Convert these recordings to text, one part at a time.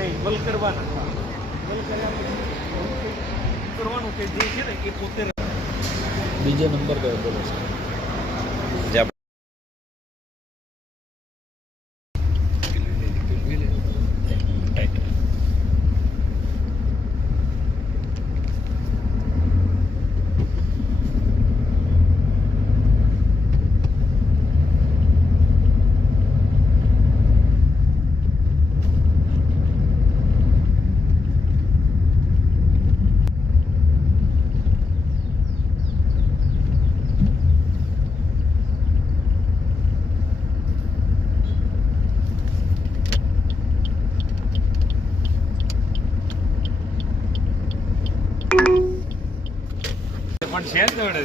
નહીં બલ કરવાના કરવાનું કે જે છે ને એ પોતે બીજો નંબર કયો બોલો છે? પણ છે જોડે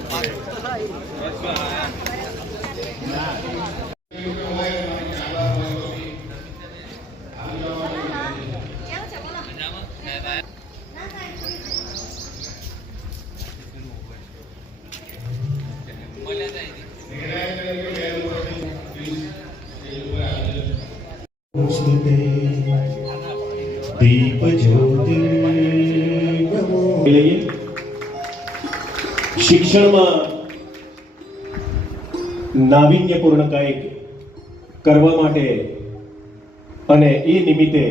દીપ જ્યોતિ શિક્ષણમાં નાવીન્યપૂર્ણ કંઈક કરવા માટે અને એ નિમિત્તે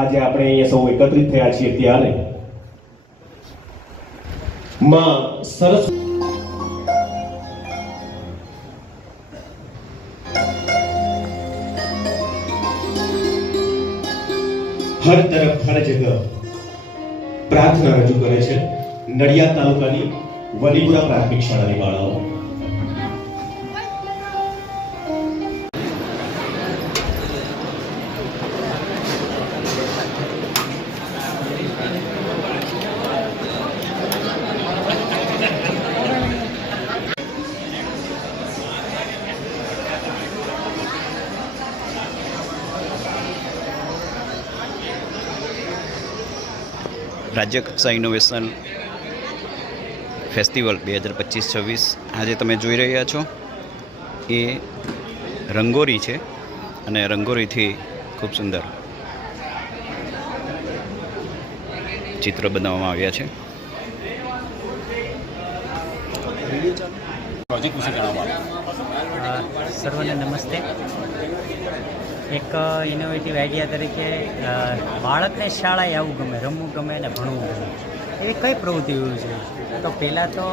આજે આપણે અહીંયા સૌ એકત્રિત થયા છીએ ત્યારે માં સરસ હર તરફ હર જગહ પ્રાર્થના રજૂ કરે છે નડિયાદ તાલુકાની વલીપુરા પ્રાથમિક શાળાની બાળાઓ રાજ્ય કક્ષા ઇનોવેશન ફેસ્ટિવલ 2025-26 આજે તમે જોઈ રહ્યા છો એ રંગોળી છે અને રંગોળીથી ખૂબ સુંદર ચિત્ર બનાવવામાં આવ્યા છે. સર્વને નમસ્તે. એક ઇનોવેટિવ આઈડિયા તરીકે બાળકને શાળાએ આવવું ગમે, રમવું ગમે અને ભણવું ગમે એવી કઈ પ્રવૃત્તિ હોવી જોઈએ? તો પહેલાં તો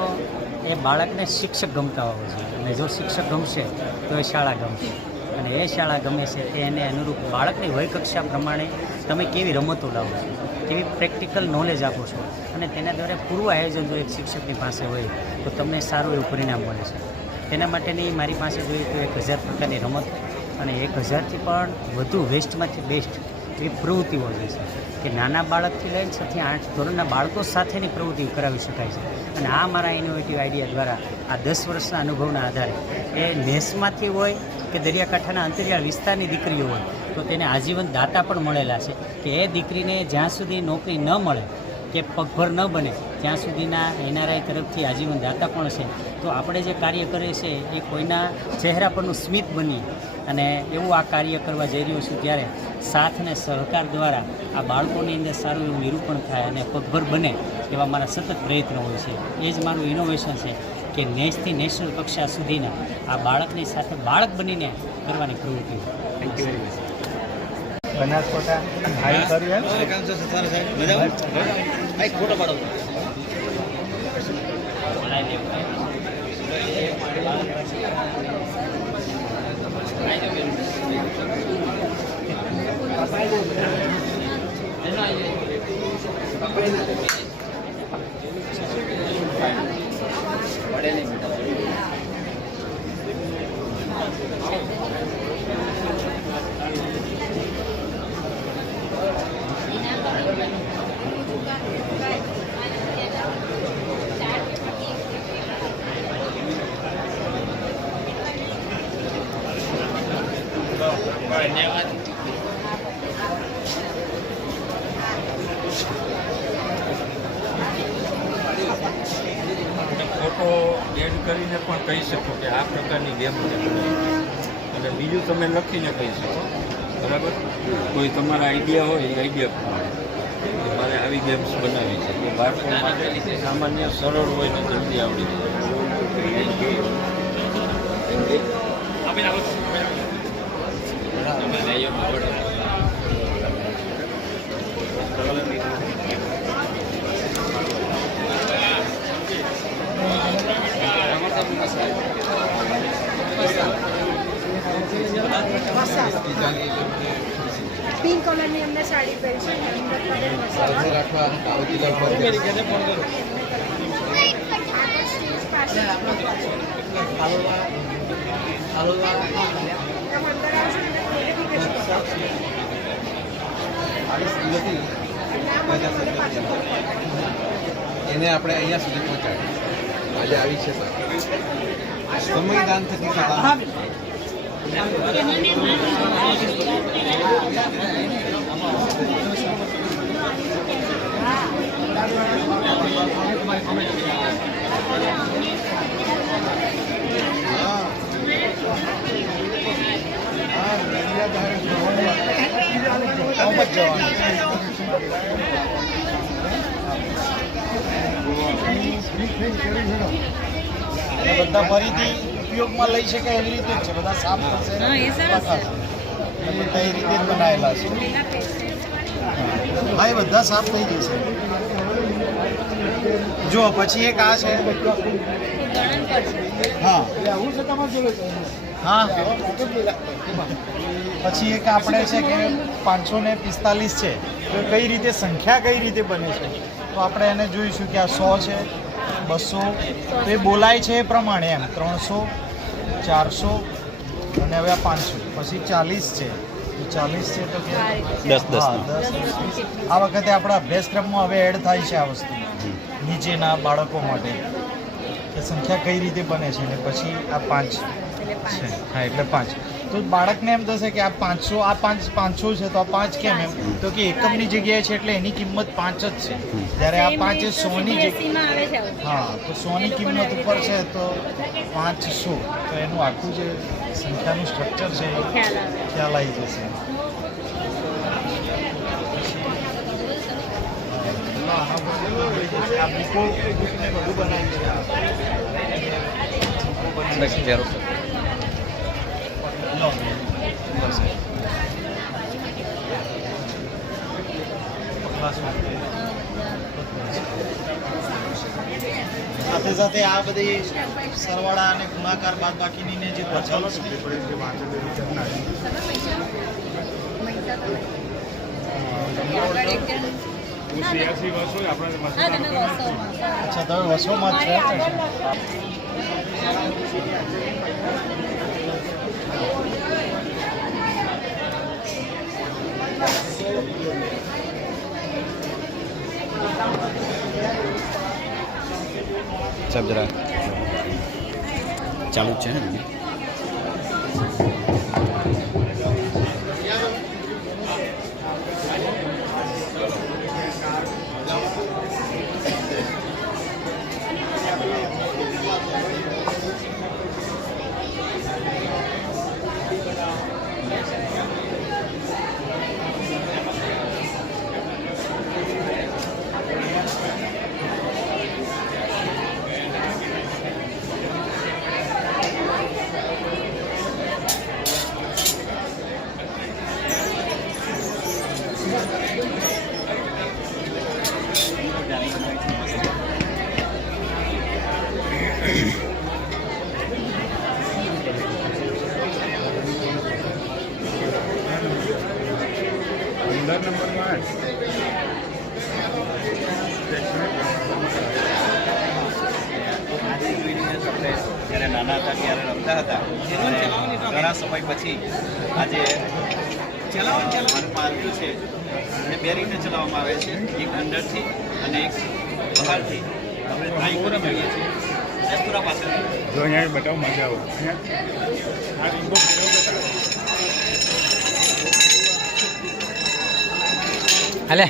એ બાળકને શિક્ષક ગમતા હોવો જોઈએ અને જો શિક્ષક ગમશે તો એ શાળા ગમશે અને એ શાળા ગમે છે તે એને અનુરૂપ બાળકની વયકક્ષા પ્રમાણે તમે કેવી રમતો લાવો છો, કેવી પ્રેક્ટિકલ નોલેજ આપો છો અને તેના દ્વારા પૂર્વ આયોજન જો એક શિક્ષકની પાસે હોય તો તમને સારું એવું પરિણામ મળે છે. તેના માટેની મારી પાસે જોઈએ તો 1000 પ્રકારની રમત અને 1000થી પણ વધુ વેસ્ટમાંથી બેસ્ટ એવી પ્રવૃત્તિઓ હોય છે કે નાના બાળકથી લઈને 6 થી 8 ધોરણના બાળકો સાથેની પ્રવૃત્તિઓ કરાવી શકાય છે. અને આ મારા ઇનોવેટિવ આઈડિયા દ્વારા આ 10 વર્ષના અનુભવના આધારે એ નેસમાંથી હોય કે દરિયાકાંઠાના અંતરિયાળ વિસ્તારની દીકરીઓ હોય તો તેને આજીવન દાતા પણ મળેલા છે કે એ દીકરીને જ્યાં સુધી નોકરી ન મળે કે પગભર ન બને ત્યાં સુધીના એનઆરઆઈ તરફથી આજીવન દાતા પણ છે. તો આપણે જે કાર્ય કરીએ છીએ એ કોઈના ચહેરા પરનું સ્મિત બની અને એવું આ કાર્ય કરવા જઈ રહ્યું છું ત્યારે સાથ અને સહકાર દ્વારા આ બાળકોની અંદર સારું એવું નિરૂપણ થાય અને પગભર બને એવા મારા સતત પ્રયત્નો હોય છે. એ જ મારું ઇનોવેશન છે કે નેશથી નેશનલ કક્ષા સુધીના આ બાળકની સાથે બાળક બનીને કરવાની પ્રવૃત્તિ. Thank you very much. બનાસકોટા હાઈ કર્યું ફોટો પાડો. ધન્યવાદ. ફોટો એડ કરીને પણ કહી શકો કે આ પ્રકારની ગેમ અને બીજું તમે લખીને કહી શકો બરાબર. કોઈ તમારા આઈડિયા હોય એ આઈડિયા પ્રમાણે મારે આવી ગેમ્સ બનાવી છે કે બાળકો માટે સામાન્ય સરળ હોય ને જલ્દી આવડી પિંક કલરની અમને સાડી પહેરી છે અને અંદર પરેડ મસાલા આગળ સ્ટેજ પાસે તમે અંદર આવશો એટલે વેરિફિકેશન એને આપણે અહીંયા સુધી પહોંચાડી આજે આવી છે સમય દાન થકી થતા બધા ફરીથી ઉપયોગમાં લઈ શકાય એવી રીતે જ છે. બધા સાફ કરશે બધા એ રીતે જ બનાવેલા છે. હા, એ બધા સાફ થઈ જશે. જો પછી એક આ છે. હા હા, પછી એક આપણે છે કે 545 છે. તો કઈ રીતે સંખ્યા કઈ રીતે બને છે તો આપણે એને જોઈશું કે આ 100 છે, 200, તો એ બોલાય છે એ પ્રમાણે એમ 300, 400 અને હવે આ 500, પછી 40 છે. 40 છે તો કે 10 હા 10. આ વખતે આપણા અભ્યાસક્રમમાં હવે એડ થાય છે આ વસ્તુ નીચેના બાળકો માટે કે સંખ્યા કઈ રીતે બને છે. ને પછી આ 5 છે. હા, એટલે 5. તો બાળકને એમ થશે કે આ 500, આ 500 છે તો આ 5 કેમ એમ તો કે એકમની જગ્યાએ છે એટલે એની કિંમત 5 જ છે. જ્યારે આ 5 એ 100ની જગ્યાએ, હા, તો 100ની કિંમત ઉપર છે તો 500. તો એનું આખું જે સંખ્યાનું સ્ટ્રક્ચર છે એ ખ્યાલ આવી જશે. આ બુકો બુકને બધું બનાવ્યું છે. સાથે સાથે આ બધી સરવાળા અને ગુણાકાર બાદબાકીની ને જે બચલ અચ્છા, તમે વસોમાં જ છો. સાહેબ જરા ચાલુ જ છે ને. જ્યારે નાના હતા ત્યારે રમતા હતા અને ઘણા સમય પછી આજે ચલાવવામાં આવ્યું છે અને બે રીતે ચલાવવામાં આવે છે, એક અંદરથી અને એક બહારથી. આપણે ટ્રાય કરી જોઈએ છીએ. પૂરા પાસે જો અહીંયા બતાવો, મજા આવે. આ રીંગો હાલે.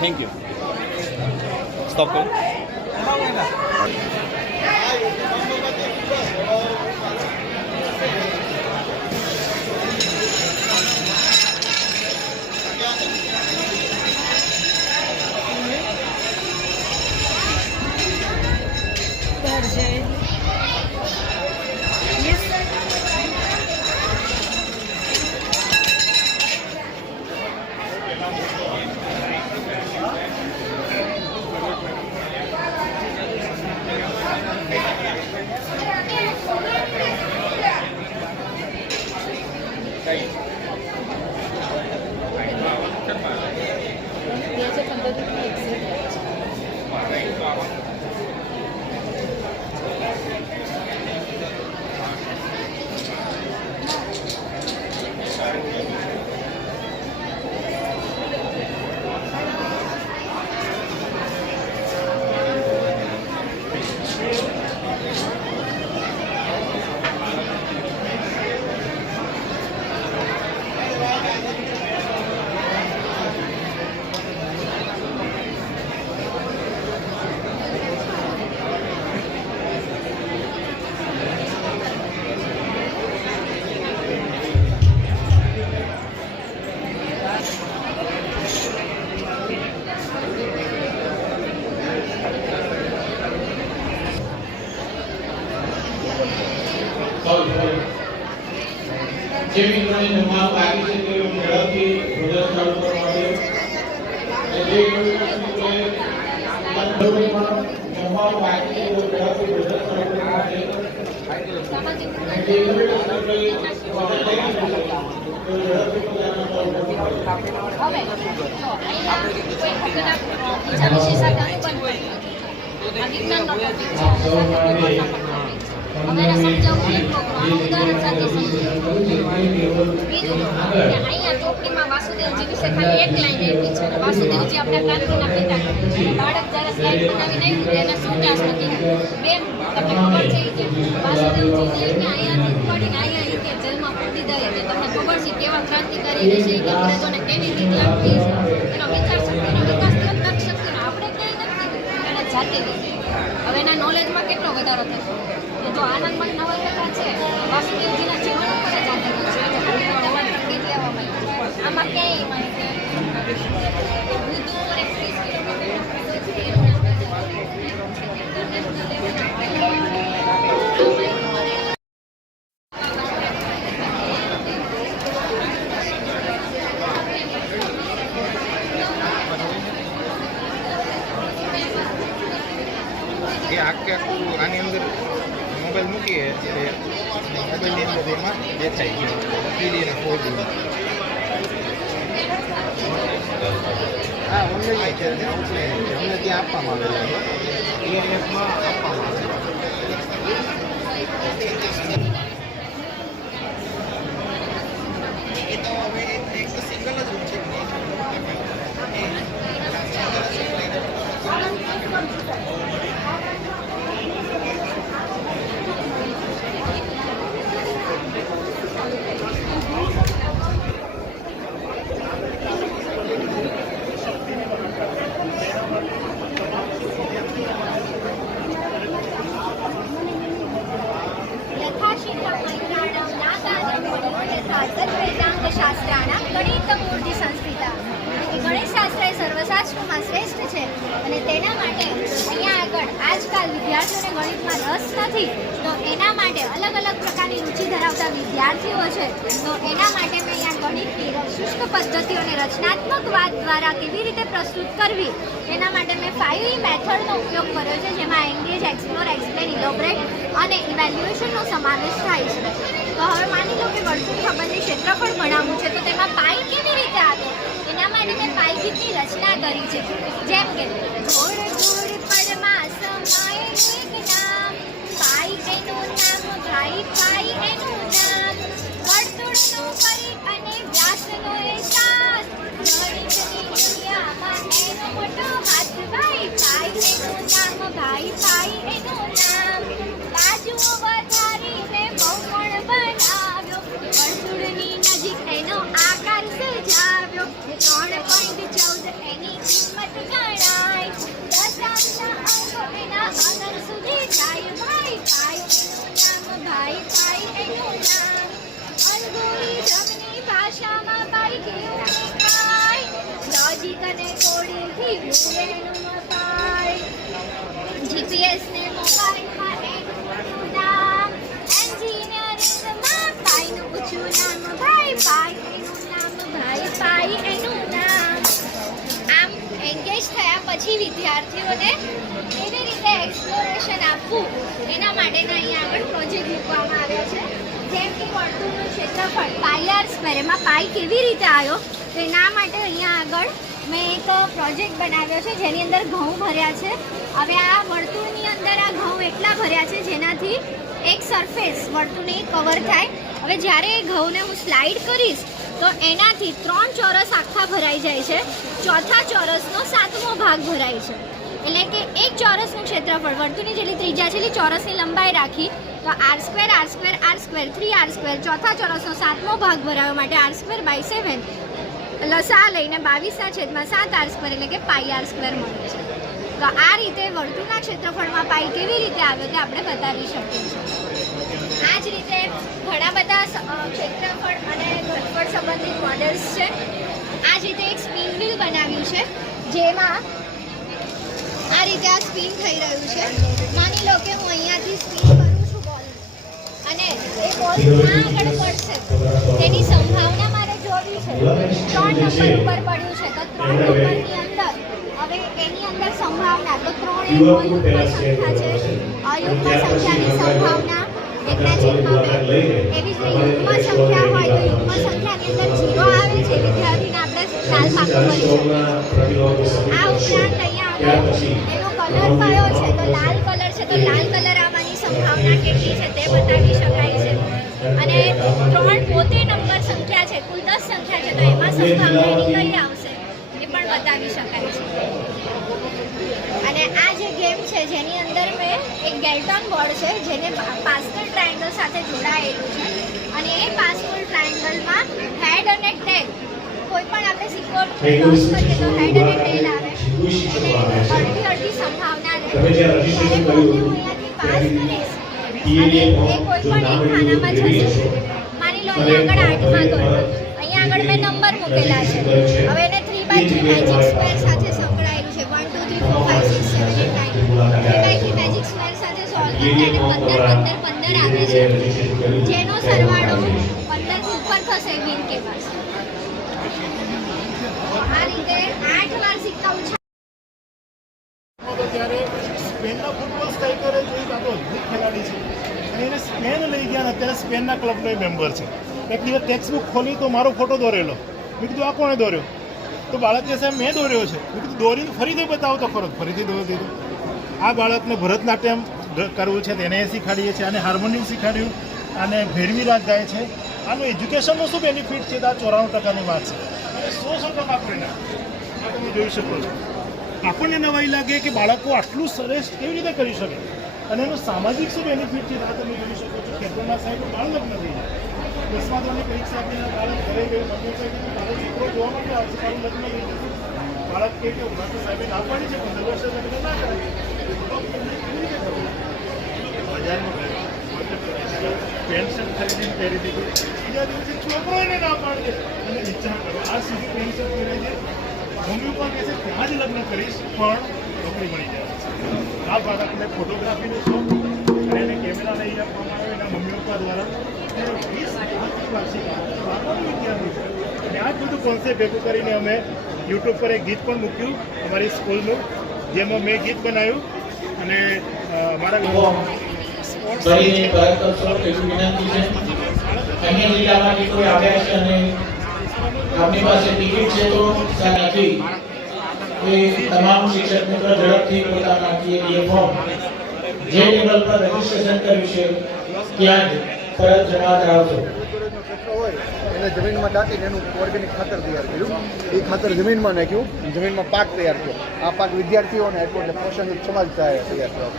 Thank you. સ્ટોપ કરો. જે મિત્રોને જમવાનું બાકી છે તે ઝડપથી ભોજન ચાલુ કરવા માટે અને જે મિત્રોએ જમવાનું બાકી છે તે ઝડપથી ભોજન ચાલુ કરવા માટે અને જે મિત્રોએ ભોજન લઈ લીધું છે તે ઝડપથી પોતાના અહીંયા ચોપડીમાં વાસુદેવજી વિશે ખાલી એક લાઈન આપી છે. વાસુદેવજી આપણા ક્રાંતિના પિતા. બાળક જ્યારે સ્લાઇડ બનાવીને આવ્યું તેને શું ચાસમાં કીધું બેન તમને ખબર છે કે વાસુદેવજી કે અહીંયાથી પડીને અહીંયા કે જેલમાં પૂરી દે કે તમને ખબર છે કેવા ક્રાંતિકારી રહેશે કે અંગ્રેજોને કેવી રીતે આપી છે એનો વિચાર શક્તિનો વિકાસ તર્ક શક્તિનો આપણે ક્યાંય નથી એને જાતે લીધી. હવે એના નોલેજમાં કેટલો વધારો થશે કે જો આનંદમય નવલકથા છે વાસુદેવજીના જીવન ઉપર જ આધારિત છે. એમાં સંગીત લેવામાં આવ્યું આમાં ક્યાંય માહિતી વૃદ્ધો ઉપર 30 એ આખું આની અંદર મોબાઈલ મૂકીએ એટલે મોબાઈલની અંદર એમાં દેખાય છે 3D અને 4D. હા ઓનલાઈન છે અને ઓફલાઈન છે અમને ત્યાં આપવામાં આવેલા છે એ એપમાં આપવામાં આવે છે. એ તો હવે એક સિંગલ જ રૂમ છે શાસ્ત્રાના ગણિતમૂર્તિ સંસ્કૃતા. ગણિતશાસ્ત્ર એ સર્વશાસ્ત્રોમાં શ્રેષ્ઠ છે અને તેના માટે અહીંયા આગળ આજકાલ વિદ્યાર્થીઓને ગણિતમાં રસ નથી તો એના માટે અલગ અલગ પ્રકારની રુચિ ધરાવતા વિદ્યાર્થીઓ છે તો એના માટે મેં અહીંયા ગણિતની શુષ્ક પદ્ધતિઓને રચનાત્મક વાત દ્વારા કેવી રીતે પ્રસ્તુત કરવી એના માટે મેં 5E મેથડનો ઉપયોગ કર્યો છે જેમાં એન્ગેજ, એક્સપ્લોર, એક્સપ્લેન, ઇલોબરેટ અને ઇવેલ્યુએશનનો સમાવેશ થાય છે. તો હવે માની લો કે વર્તુળ સંબંધી ક્ષેત્રફળ બનાવવું છે તો તેમાં પાઈ કેવી રીતે આવે એના માટે મેં પાઈ ગીતની રચના કરી છે. જેમ કે ઘોડ ઘોડ પડમાં સમાયેલું એક નામ પાઈ એનું નામ ભાઈ પાઈ એનું નામ વર્તુળનું પરિઘ અને વ્યાસનો એ સાથ ગણિતની દુનિયામાં એનો મોટો હાથ ભાઈ પાઈ એનું નામ ભાઈ પાઈ એનું નામ બાજુઓ વધારીને બહુકોણ બનાવ્યો વર્તુળની નજીક એનો આકાર સજાવ્યો 3.14 એની કિંમત ગણાય દશાંશના અંકો એના અનંત સુધી જાય ભાઈ પાઈ એનું નામ ભાઈ પાઈ એનું નામ અંગુળી જમણી ભાષામાં પાઈ કેવું દેખાય લોજિક અને કોડિંગથી એનું મપાય GPS ને મોબાઈલમાં એનું નામ એન્જિનિયરિંગમાં પાઈનું ઊંચું નામ ભાઈ પાઈ એનું નામ ભાઈ પાઈ એનું નામ. આમ એન્ગેજ થયા પછી વિદ્યાર્થીઓને કેવી રીતે એક્સપ્લોરેશન આપવું એના માટેના અહીંયા આગળ પ્રોજેક્ટ મૂકવામાં આવ્યો છે. જેમ કે વર્તુળનું ક્ષેત્રફળ પાઈ આર સ્ક્વેર એમાં પાઈ કેવી રીતે આવ્યો તો એના માટે અહીંયા આગળ મેં એક પ્રોજેક્ટ બનાવ્યો છે જેની અંદર ઘઉં ભર્યા છે. હવે આ વર્તુળની અંદર આ ઘઉં એટલા ભર્યા છે જેનાથી એક સરફેસ વર્તુળની કવર થાય. હવે જ્યારે એ ઘઉંને હું સ્લાઇડ કરીશ તો એનાથી 3 ચોરસ આખા ભરાઈ જાય છે. ચોથા ચોરસનો 7મો ભાગ ભરાય છે. એટલે કે એક ચોરસનું ક્ષેત્રફળ વર્તુળની જેટલી ત્રિજ્યા છેલ્લી ચોરસની લંબાઈ રાખી તો r સ્ક્વેર 3r², ચોથા ચોરસનો 7મો ભાગ ભરાવા માટે r²/7 લસા લઈને 22/7r² એટલે કે πr² મળે છે. તો આ રીતે વર્તુળના ક્ષેત્રફળમાં પાઈ કેવી રીતે આવ્યો તે આપણે બતાવી શકીએ છીએ. આ જ રીતે ઘણા બધા ક્ષેત્રફળ અને ઘનફળ સંબંધિત મોડેલ્સ છે. આ જ રીતે એક સ્પિન વ્હીલ બનાવ્યું છે જેમાં આ રીતે આ સ્પિન થઈ રહ્યું છે. માની લો કે હું અહીંયાથી સ્પિન કરું છું બોલ અને એ બોલ ક્યાં આગળ પડશે તેની સંભાવના મારે જોવી છે. 3 નંબર ઉપર પડ્યું છે તો 3 નંબરની અંદર હવે એની અંદર સંભાવના તો 3 એ યુગ્મ સંખ્યા છે. અયુગ્મ સંખ્યાની સંભાવના 1/2 એવી જ યુગ્મ સંખ્યા હોય તો યુગ્મ સંખ્યાની અંદર 0 આવે છે વિદ્યાર્થીને આપણે લાલ પાકું કરીશું. આ ઉપરાંત અહીંયા આગળ એનો કલર કયો છે તો લાલ કલર છે તો લાલ કલર આવવાની સંભાવના કેટલી છે તે બતાવી શકાય છે. અને 3 પોતે નંબર સંખ્યા છે, કુલ 10 સંખ્યા છે તો એમાં સંભાવના એની કઈ આવશે એ પણ બતાવી શકાય છે. અને આ જે ગેમ છે જેની અંદર મેં એક ગેલ્ટન બોર્ડ છે જેને પાસ્કલ ટ્રાયેંગલ સાથે જોડાયેલું છે અને એ પાસ્કલ ટ્રાયેંગલમાં હેડ અને ટેલ કોઈ પણ આપણે સિક્કો ટોસ કરીએ તો હેડ અને ટેલ આવે એટલે અડધી સંભાવના રહે. જ્યારે કોઈને હું અહીંયાથી પાસ કરીશ અને એ કોઈ પણ એક ખાનામાં જશે. માની લો અહીંયા આગળ 8માં ગયો, અહીંયા આગળ મેં નંબર મૂકેલા છે, હવે એને 3/3 મેજિક સ્ક્વેર સાથે સંકળાયેલું છે. 1 2 3 4 5 6 7 8 9 3/3 મેજિક સ્ક્વેર સાથે સોલ્વ કરતા એને 15 15 15 આવે છે જેનો સરવાળો 15 થી ઉપર થશે વિન કે પાસ. આ રીતે 8 વાર સિક્કા ઉછાળ. ત્યારે સ્પેનના ફૂટબોલ સ્ટ્રાઇકરે એક આપણો અદ્ભુત ખેલાડી છે અને એને સ્પેન લઈ ગયા અને અત્યારે સ્પેનના ક્લબનો મેમ્બર છે. એક દિવસ ટેક્સ્ટબુક ખોલી તો મારો ફોટો દોરેલો. મેં કીધું આ કોણે દોર્યો? તો બાળક કહે સાહેબ મેં દોર્યો છે. મેં કીધું દોરીને ફરીથી બતાવો તો ખરો. ફરીથી દોરી દીધું. આ બાળકને ભરતનાટ્યમ કરવું છે તેને શીખવાડીએ છીએ અને હાર્મોનિયમ શીખવાડ્યું અને ભેરવી રાગ ગાય છે. આનું એજ્યુકેશનનો શું બેનિફિટ છે? આ 94%ની વાત છે અને 100% પરિણામ આ તમે જોઈ શકો છો. આપણને નવાઈ લાગે કે બાળકો આટલું સરસ કેવી રીતે કરી શકે અને એનો સામાજિક શું બેનિફિટ છે આ તમે જોઈ શકો છો. ખેતરના સાહેબનું બાળ લગ્ન થઈ જાય, 10મા ધોરણની પરીક્ષા આપીને બાળક ઘરે ગયું, મમ્મી કહે મારો દીકરો જોવા માટે આવશે, મારું લગ્ન થઈ જશે. બાળક કહે કે ઉભા તો સાહેબે ના પાડી છે 15 વર્ષે લગ્ન ના કરાય. બજારમાં પેન્શન ખરીદીને પહેરી દીધું, બીજા દિવસે છોકરો એને ના પાડે અને ઈચ્છા કરો આ સુધી પેન્શન પહેરે છે. મમ્મી પણ કહે છે ત્યાં જ લગ્ન કરીશ પણ નોકરી મળી જાય. આ બાળકને ફોટોગ્રાફીનો શોખ અને એને કેમેરા લઈ આપવામાં આવ્યો એના મમ્મી પપ્પા દ્વારા. 20 વાર્ષિક વિદ્યાર્થી છે અને આ જ બધું કોન્સેપ્ટ ભેગું કરીને અમે યુટ્યુબ પર એક ગીત પણ મૂક્યું અમારી સ્કૂલનું, જેમાં મેં ગીત બનાવ્યું અને મારા કરીને પ્રયત્ન કરશો તેવી વિનંતી છે. અન્ય જિલ્લામાંથી કોઈ આવ્યા છે અને આપની પાસે ટિકિટ છે તો નથી એ તમામ શિક્ષક મિત્રો ઝડપથી પોતાના ટીએ ફોર્મ જે ટેબલ પર રજીસ્ટ્રેશન કર્યું છે ત્યાં જ પરત જમા કરાવશો. એને જમીનમાં દાટીને એનું ઓર્ગેનિક ખાતર તૈયાર કર્યું. એ ખાતર જમીનમાં નાખ્યું, જમીનમાં પાક તૈયાર થયો. આ પાક વિદ્યાર્થીઓને આપ્યો એટલે પોષણ સમાજ તૈયાર થયો.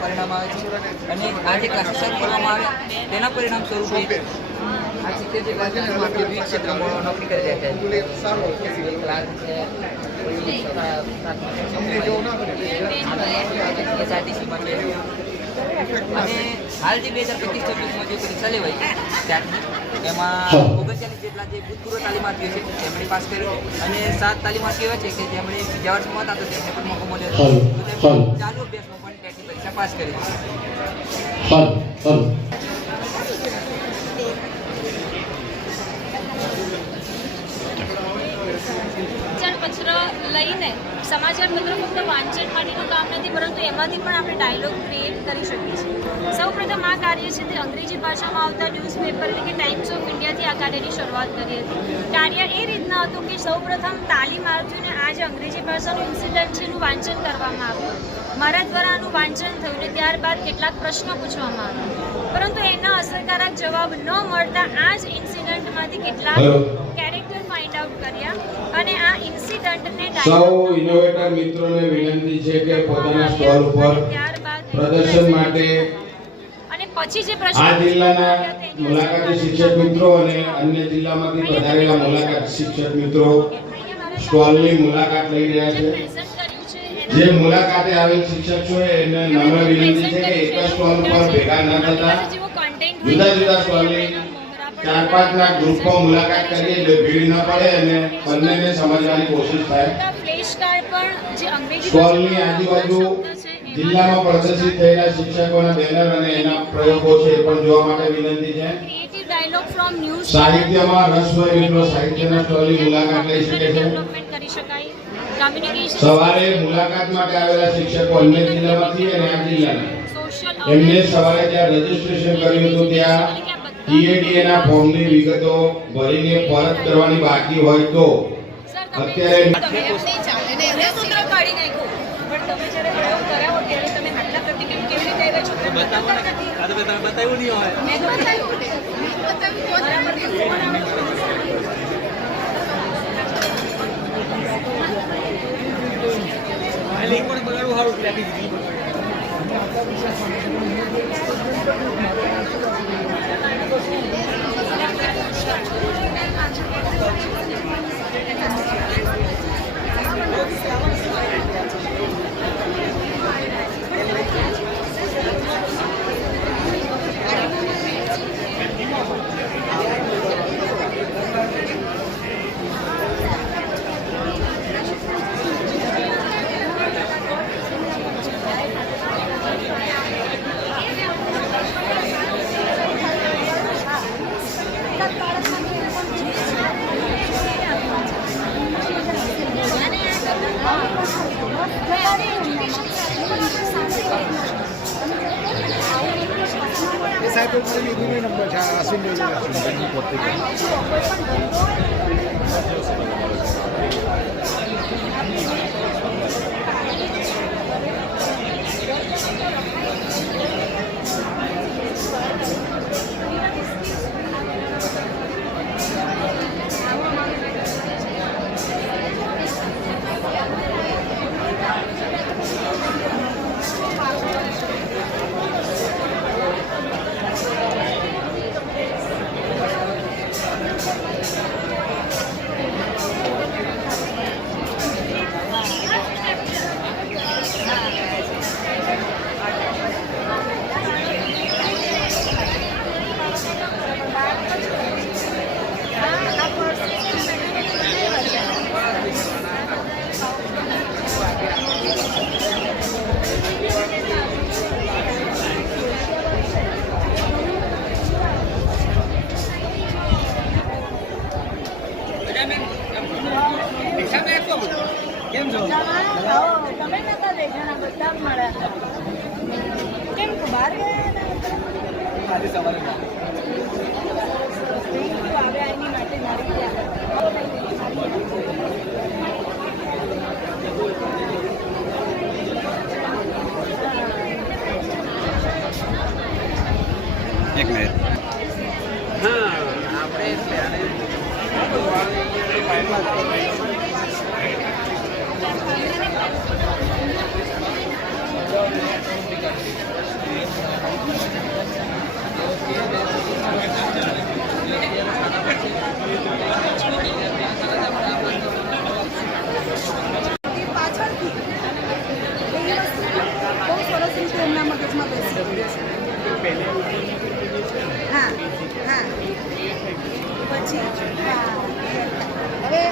પરિણામ આવે છે અને આ જે ક્લાસીસ શરૂ કરવામાં આવે તેના પરિણામ સ્વરૂપે આ જે ક્લાસીસમાં આપણે વિવિધ ક્ષેત્રમાં નોકરી કરી રહ્યા છે. ક્લાસ છે SRTCમાં છે અને હાલ જે 2025-26માં જે પરીક્ષા લેવાય ત્યારથી એમાં 39 જેટલા જે ભૂતપૂર્વ તાલીમાર્થીઓ છે તેમણે પાસ કર્યું અને 7 તાલીમાર્થીઓ એવા છે કે જેમણે બીજા વર્ષમાં હતા તો તેમને પણ મોકો મળ્યો તો તેમણે ચાલુ અભ્યાસમાં પણ ટેટની પરીક્ષા પાસ કરી છે. પત્ર લઈને સમાચાર પત્ર ફક્ત વાંચન માટેનું કામ નથી પરંતુ એમાંથી પણ આપણે ડાયલોગ ક્રિએટ કરી શકીએ છીએ. સૌપ્રથમ આ કાર્ય છે તે અંગ્રેજી ભાષામાં આવતા ન્યૂઝપેપર એટલે કે ટાઈમ્સ ઓફ ઇન્ડિયાથી આ કાર્યની શરૂઆત કરી હતી. કાર્ય એ રીતના હતું કે સૌપ્રથમ તાલીમાર્થીઓને આ જે અંગ્રેજી ભાષાનું ઇન્સિડન્ટ છે એનું વાંચન કરવામાં આવ્યું. મારા દ્વારા આનું વાંચન થયું ને ત્યારબાદ કેટલાક પ્રશ્નો પૂછવામાં આવ્યા પરંતુ એના અસરકારક જવાબ ન મળતા આ જ ઇન્સિડન્ટમાંથી કેટલાક કેરેક્ટર ફાઇન્ડ આઉટ કર્યા અને આ ઇન્સિડન્ટને સૌ ઇનોવેટર મિત્રોને વિનંતી છે કે પોતાના સ્ટોલ ઉપર પ્રદર્શન માટે અને પછી જે પ્રશ્ન આ જિલ્લાના મુલાકાતી શિક્ષક મિત્રો અને અન્ય જિલ્લામાંથી પધારેલા મુલાકાતી શિક્ષક મિત્રો સ્ટોલની મુલાકાત લઈ રહ્યા છે. જે મુલાકાતે આવેલ શિક્ષકો એને નમ્ર વિનંતી છે કે એક જ સ્ટોલ ઉપર ભેગા ન થતા જુદા જુદા સ્ટોલની 4-5 ના ગ્રુપમાં મુલાકાત કરીએ એટલે ભીડ ન પડે અને બંનેને સમજવાની કોશિશ થાય. ફ્લેશ કાર્ડ પણ જે અંગ્રેજી સ્ટોલની આજુબાજુ જિલ્લામાં પ્રદર્શિત થયેલા શિક્ષકોના બેનર અને એના પ્રયોગો છે એ પણ જોવા માટે વિનંતી છે. ક્રિએટિવ ડાયલોગ ફ્રોમ ન્યૂઝ સાહિત્યમાં રસ હોય એટલો સાહિત્યના સ્ટોલની મુલાકાત લઈ શકે છે. ડેવલપમેન્ટ કરી શકાય. કમ્યુનિકેશન સવારે મુલાકાત માટે આવેલા શિક્ષકો અન્ય જિલ્લામાંથી અને આ જિલ્લાના એમને સવારે ત્યાં રજીસ્ટ્રેશન કર્યું હતું ત્યાં TADA ના ફોર્મની વિગતો ભરીને પરત કરવાની બાકી હોય તો અત્યારે સૂત્ર કાઢી નાખ્યું પણ તમે જ્યારે પ્રયોગ કરાવો ત્યારે તમે આટલા પ્રતિક્રિયા કેવી રીતે આવ્યા છો તમે બતાવ્યું નહીં હોય. મેં બતાવ્યું તો જ બરાબર લિંક પણ બગાડવું સારું ક્યાંથી દીધી સાહેબ નંબર છે આસિમ કેમ છો તમે નતા દેખાણા બધા મળ્યા કેમ બહાર ગયા આજે સવારે આવે એની માટે મારી એક મિનિટ હા આપણે હા હા પછી હવે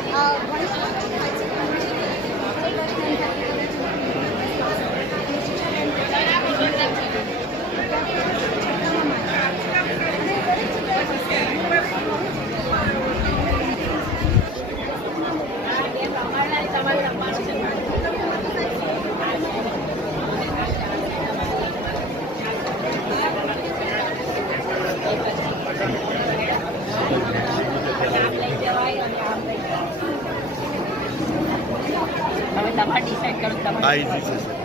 આ ઇઝી છે સર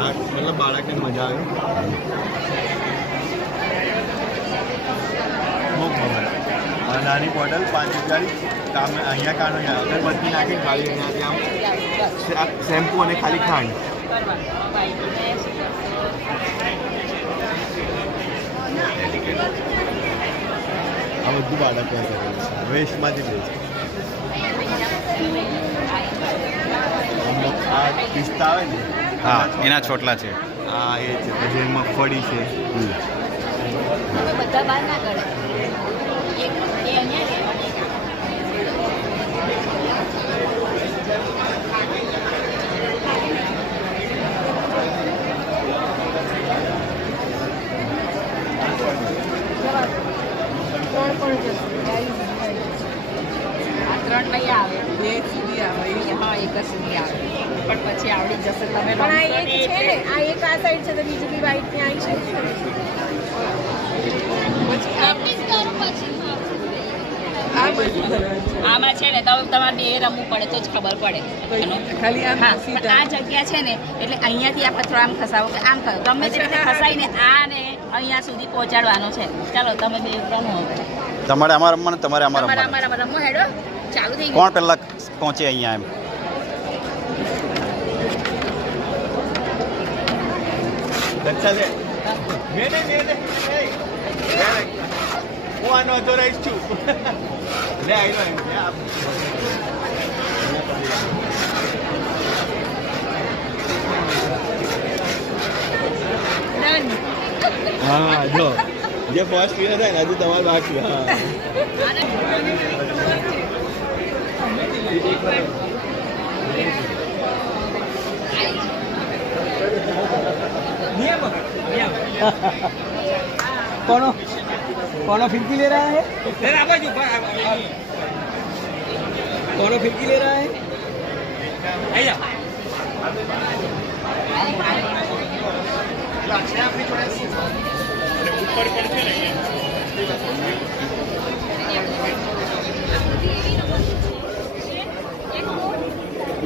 આ મતલબ બાળકને મજા આવે બહુ ગમે આ નાની બોટલ 5 રૂપિયાની કામ અહીંયા કાનો અગરબત્તી નાખીને ખાલી એનાથી આમ શેમ્પુ અને ખાલી ખાંડ આ બધું બાળક કરે છે વેસ્ટમાંથી લે છે આ પિસ્તા આવે ને હા એના છોટલા છે. આ એ છે, પછી મગફળી છે. બધા બહાર ના કરે એક એ અહીંયા ત્રણ નહીં આવે, બે સુધી આવે, હા એક જ સુધી આવે, પણ પછી આવડી જશે. તમે પણ આ એક છે ને, આ એક આ સાઈડ છે તો બીજું બી વાઈટ ત્યાં આવી શકે. આમાં છે ને તો તમારે બે રમવું પડે તો જ ખબર પડે. ખાલી આ જગ્યા છે ને એટલે અહીંયાથી આપણે થોડા આમ ખસાવો કે આમ કરો, ગમે તે રીતે ખસાઈને આ ને અહીંયા સુધી પહોંચાડવાનો છે. ચાલો તમે બે રમો. તમારે આમાં રમવાનું, તમારે આમાં અમારા રમવાનું. અમારા રમો હેડો ચાલુ થઈ કોણ પહેલા પહોંચે અહીંયા એમ? અચ્છા છે મેને હું આનો અધોરાઈશ છું. લે આવ્યો એમ હા જો જે ફર્સ્ટ વિનર થાય ને હજુ તમારે બાકી. હા कौन फिरकी ले रहा है? कौन फिरकी ले रहा है?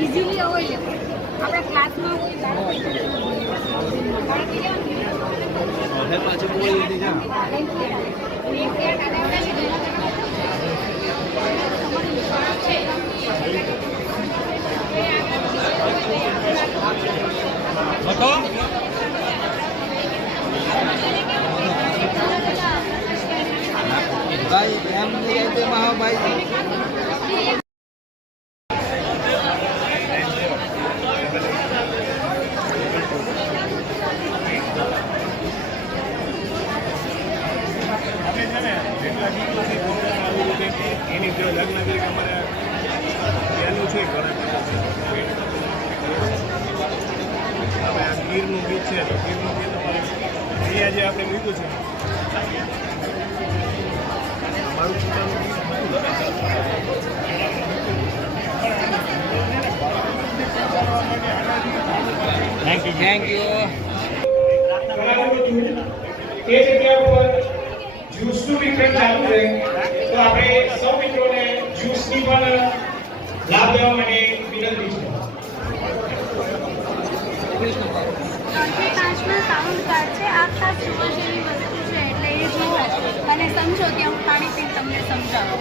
ઇઝીલી હોય આપણા ક્લાસમાં भाई हम नहीं कहते वहाँ भाई એની જો લગ્ન તરીકે અમારે એનું છે ઘણા હવે આ ગીરનું ગીત છે તો ગીરનું ગીત અમારે અહીંયા જે આપણે લીધું છે મારું પોતાનું ગીત थैंक यू એ જગ્યા પર જ્યુસનું વિતરણ ચાલુ છે તો આપણે સૌ મિત્રોને જ્યુસની પણ લાભ લેવા માટે વિનંતી છે. 5માં સાઉન્ડ કાર્ડ છે. આ ખાસ જોવા જેવી વસ્તુ છે એટલે એ જુઓ અને સમજો કે હું પાણી પીને તમને સમજાવું.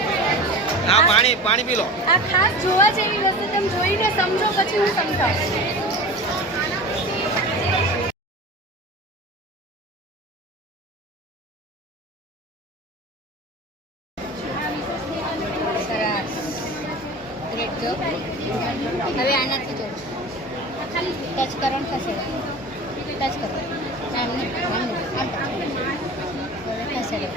हाँ पानी पानी पी लो. આ ખાસ જોવા જેવી વસ્તુ તમે જોઈને સમજો પછી હું સમજાવું. હવે આનાથી જો ખાલી ટચ કરો ને ખસેડો, ટચ કરો આમ નહીં આમ ખસેડો.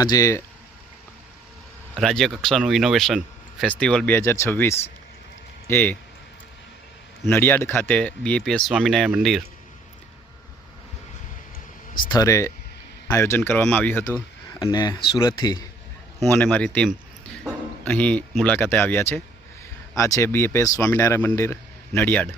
આજે રાજ્ય કક્ષાનું ઇનોવેશન ફેસ્ટિવલ 2026 એ નડિયાદ ખાતે બીએપીએસ સ્વામિનારાયણ મંદિર સ્થળે આયોજન કરવામાં આવ્યું હતું અને સુરતથી હું અને મારી ટીમ અહીં મુલાકાતે આવ્યા છે. આ છે બીએપીએસ સ્વામિનારાયણ મંદિર નડિયાદ.